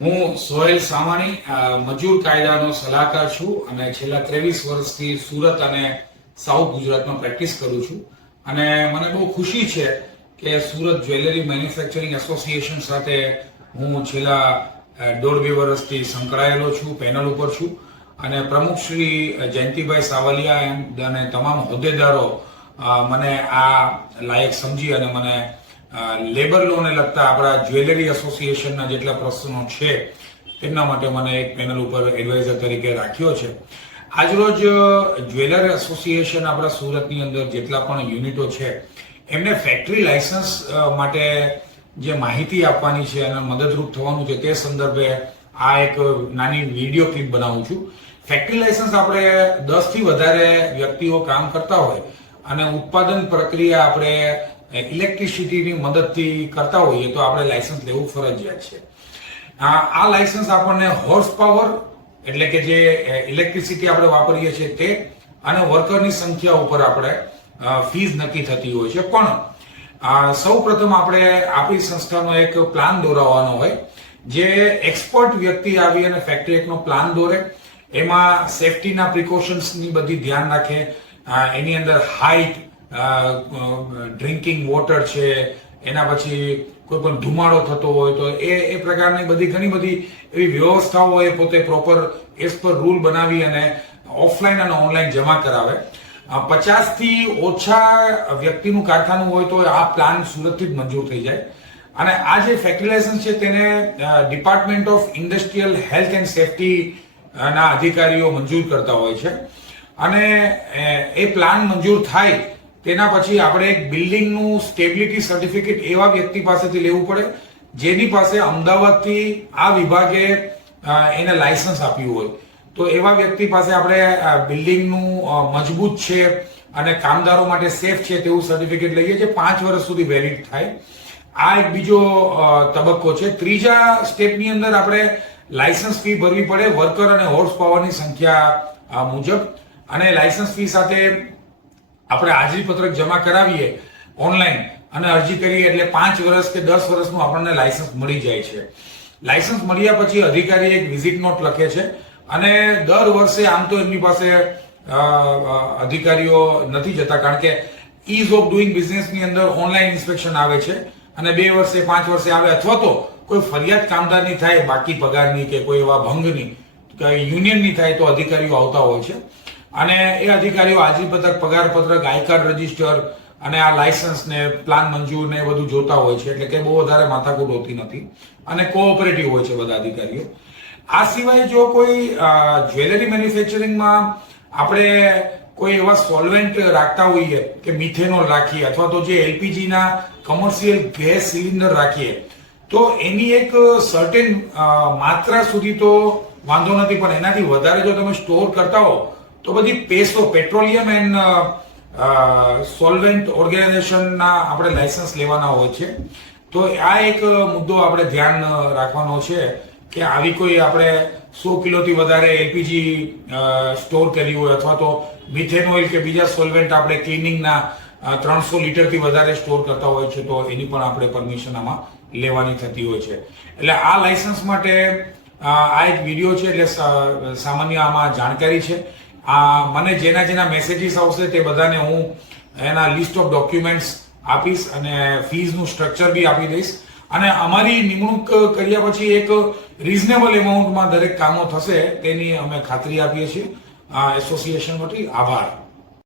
હું સોહેલ સામાણી મજૂર કાયદાનો સલાહકાર છું અને છેલ્લા 23 વર્ષથી સુરત અને સાઉથ ગુજરાતમાં પ્રેક્ટિસ કરું છું અને મને બહુ ખુશી છે કે સુરત જ્વેલરી મેન્યુફેક્ચરિંગ એસોસિએશન સાથે હું છેલ્લા 1.5-2 વર્ષથી સંકળાયેલો છું, પેનલ ઉપર છું અને પ્રમુખ શ્રી જયંતિભાઈ સાવલિયા અને તમામ હોદ્દેદારો મને આ લાયક સમજી અને મને લેબર લોને લગતા આપણા જ્વેલરી એસોસિએશનના જેટલા પ્રશ્નો છે તેમના માટે મને એક પેનલ ઉપર એડવાઇઝર તરીકે રાખ્યો છે. આજરોજ જ્વેલર એસોસિએશન આપણા સુરતની અંદર જેટલા પણ યુનિટો છે એમને ફેક્ટરી લાયસન્સ માટે જે માહિતી આપવાની છે અને મદદરૂપ થવાનું છે તે સંદર્ભે આ એક નાની વિડીયો ક્લિપ બનાવું છું. ફેક્ટરી લાયસન્સ આપણે 10 થી વધારે વ્યક્તિઓ કામ કરતા હોય અને ઉત્પાદન પ્રક્રિયા આપણે ઇલેક્ટ્રિસિટીની મદદથી કરતા હોઈએ તો આપણે લાયસન્સ લેવું ફરજિયાત છે. આ લાયસન્સ આપણને હોર્સ પાવર એટલે કે જે ઇલેક્ટ્રિસિટી આપણે વાપરીએ છીએ તે અને વર્કરની સંખ્યા ઉપર આપણે ફીસ નક્કી થતી હોય છે. પણ સૌ પ્રથમ આપણે આપણી સંસ્થાનો એક પ્લાન દોરાવવાનો હોય જે એક્સપર્ટ વ્યક્તિ આવી અને ફેક્ટરી એકનો પ્લાન દોરે, એમાં સેફટીના પ્રિકોશન્સની બધી ધ્યાન રાખે, એની અંદર હાઇટ, ડ્રિંકિંગ વોટર છે, એના પછી કોઈ પણ ધુમાડો થતો હોય તો એ પ્રકારની બધી ઘણી બધી એવી વ્યવસ્થાઓ એ પોતે પ્રોપર એઝ પર રૂલ બનાવી અને ઓફલાઈન અને ઓનલાઈન જમા કરાવે. 50 થી ઓછા વ્યક્તિનું કારખાનું હોય તો આ પ્લાન સુરતથી જ મંજૂર થઈ જાય અને આ જે ફેક્ટરી લાયસન્સ છે તેને department of industrial health and safety ના અધિકારીઓ મંજૂર કરતા હોય છે અને એ પ્લાન મંજૂર થાય તેના પછી આપણે એક બિલ્ડિંગનું સ્ટેબિલિટી સર્ટિફિકેટ એવા વ્યક્તિ પાસેથી લેવું પડે જેની પાસે અમદાવાદથી આ વિભાગે એને લાયસન્સ આપ્યું હોય. તો એવા વ્યક્તિ પાસે આપણે બિલ્ડિંગનું મજબૂત છે અને કામદારો માટે સેફ છે તેવું સર્ટિફિકેટ લઈએ છીએ. 5 વર્ષ સુધી વેલિડ થાય. આ એક બીજો તબક્કો છે. ત્રીજા સ્ટેપની અંદર આપણે લાયસન્સ ફી ભરવી પડે વર્કર અને હોર્સ પાવરની સંખ્યા મુજબ અને લાયસન્સ ફી સાથે આપણે હાજરી પત્રક જમા કરાવીએ ઓનલાઈન અને અરજી કરીએ એટલે 5 વર્ષ કે 10 વર્ષનું આપણને લાયસન્સ મળી જાય છે. લાયસન્સ મળ્યા પછી અધિકારી એક વિઝિટ નોટ લખે છે અને દર વર્ષે આમ તો એમની પાસે અધિકારીઓ નથી જતા કારણ કે ઇઝ ઓફ ડુઈંગ બિઝનેસની અંદર ઓનલાઈન ઇન્સ્પેક્શન આવે છે અને 2 વર્ષે 5 વર્ષે આવે અથવા તો કોઈ ફરિયાદ કામદારની થાય બાકી પગારની કે કોઈ એવા ભંગની યુનિયનની થાય તો અધિકારીઓ આવતા હોય છે અને એ અધિકારીઓ હાજરી પત્રક, પગાર પત્રક, આઈ કાર્ડ રજીસ્ટર અને આ લાયસન્સ ને પ્લાન મંજૂર ને એ બધું જોતા હોય છે એટલે કે બહુ વધારે માથાકૂટ હોતી નથી અને કોઓપરેટિવ હોય છે બધા અધિકારીઓ. આ સિવાય જો કોઈ જ્વેલરી મેન્યુફેક્ચરિંગમાં આપણે કોઈ એવા સોલ્વેન્ટ રાખતા હોઈએ કે મિથેનોલ રાખીએ અથવા તો જે એલપીજી ના કમર્શિયલ ગેસ સિલિન્ડર રાખીએ તો એની એક સર્ટેન માત્રા સુધી તો વાંધો નથી, પણ એનાથી વધારે જો તમે સ્ટોર કરતા હો તો બધી પેસો પેટ્રોલિયમ એન્ડ સોલ્વેન્ટ ઓર્ગેનાઇઝેશનના આપણે લાયસન્સ લેવાના હોય છે. તો આ એક મુદ્દો આપણે ધ્યાન રાખવાનો છે કે આવી કોઈ આપણે 100 કિલોથી વધારે એલપીજી સ્ટોર કરી હોય અથવા તો મિથેન ઓઇલ કે બીજા સોલ્વેન્ટ આપણે ક્લિનિંગના 300 લીટરથી વધારે સ્ટોર કરતા હોય છે તો એની પણ આપણે પરમિશન આમાં લેવાની થતી હોય છે. એટલે આ લાયસન્સ માટે આ એક વિડીયો છે એટલે સામાન્ય આમાં જાણકારી છે. મને જેના મેસેજીસ આવશે તે બધાને હું એના લિસ્ટ ઓફ ડોક્યુમેન્ટ્સ આપીશ અને ફીઝનું સ્ટ્રક્ચર બી આપી દઈશ અને અમારી નિમણૂક કર્યા પછી એક રીઝનેબલ એમાઉન્ટમાં દરેક કામો થશે તેની અમે ખાતરી આપીએ છીએ એસોસિએશન વતી. આભાર.